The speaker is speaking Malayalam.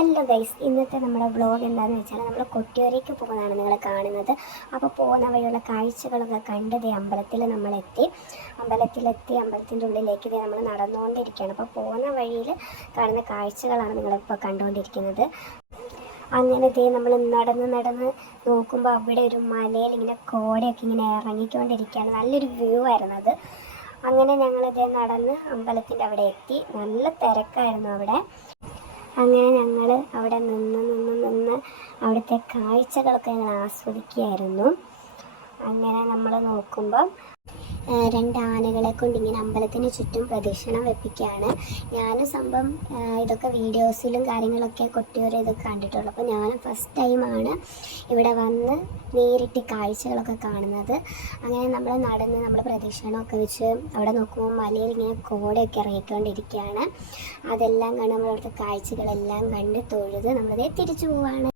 ഹലോ ഗൈസ്, ഇന്നത്തെ നമ്മുടെ വ്ളോഗ് എന്താണെന്ന് വെച്ചാൽ നമ്മൾ കൊട്ടിയൂരേക്ക് പോകുന്നതാണ് നിങ്ങൾ കാണുന്നത്. അപ്പോൾ പോകുന്ന വഴിയുള്ള കാഴ്ചകളൊക്കെ കണ്ടത് അമ്പലത്തിൽ നമ്മളെത്തി. അമ്പലത്തിൻ്റെ ഉള്ളിലേക്ക് നമ്മൾ നടന്നുകൊണ്ടിരിക്കുകയാണ്. അപ്പോൾ പോകുന്ന വഴിയിൽ കാണുന്ന കാഴ്ചകളാണ് നിങ്ങളിപ്പോൾ കണ്ടുകൊണ്ടിരിക്കുന്നത്. അങ്ങനെ നമ്മൾ നടന്ന് നോക്കുമ്പോൾ അവിടെ ഒരു മലയിൽ ഇങ്ങനെ കോടയൊക്കെ ഇങ്ങനെ ഇറങ്ങിക്കൊണ്ടിരിക്കുകയാണ്. നല്ലൊരു വ്യൂ ആയിരുന്നു അത്. അങ്ങനെ ഞങ്ങളിതേ നടന്ന് അമ്പലത്തിൻ്റെ അവിടെ എത്തി. നല്ല തിരക്കായിരുന്നു അവിടെ. അങ്ങനെ ഞങ്ങൾ അവിടെ നിന്ന് അവിടുത്തെ കാഴ്ചകളൊക്കെ ഞങ്ങൾ ആസ്വദിക്കുകയായിരുന്നു. അങ്ങനെ നമ്മൾ നോക്കുമ്പം രണ്ട് ആനകളെ കൊണ്ട് ഇങ്ങനെ അമ്പലത്തിന് ചുറ്റും പ്രദക്ഷിണം വെപ്പിക്കുകയാണ്. ഞാനും സംഭവം ഇതൊക്കെ വീഡിയോസിലും കാര്യങ്ങളൊക്കെ കൊട്ടിയൂർ ഇതൊക്കെ കണ്ടിട്ടുള്ളൂ. അപ്പോൾ ഞാൻ ഫസ്റ്റ് ടൈമാണ് ഇവിടെ വന്ന് നേരിട്ട് കാഴ്ചകളൊക്കെ കാണുന്നത്. അങ്ങനെ നമ്മൾ പ്രദക്ഷിണമൊക്കെ വെച്ച് അവിടെ നോക്കുമ്പോൾ മലയിൽ ഇങ്ങനെ കോടയൊക്കെ ഇറങ്ങിക്കൊണ്ടിരിക്കുകയാണ്. അതെല്ലാം കണ്ട് നമ്മൾ അവിടുത്തെ കാഴ്ചകളെല്ലാം കണ്ട് തൊഴുത് നമ്മളതേ തിരിച്ചു പോവുകയാണ്.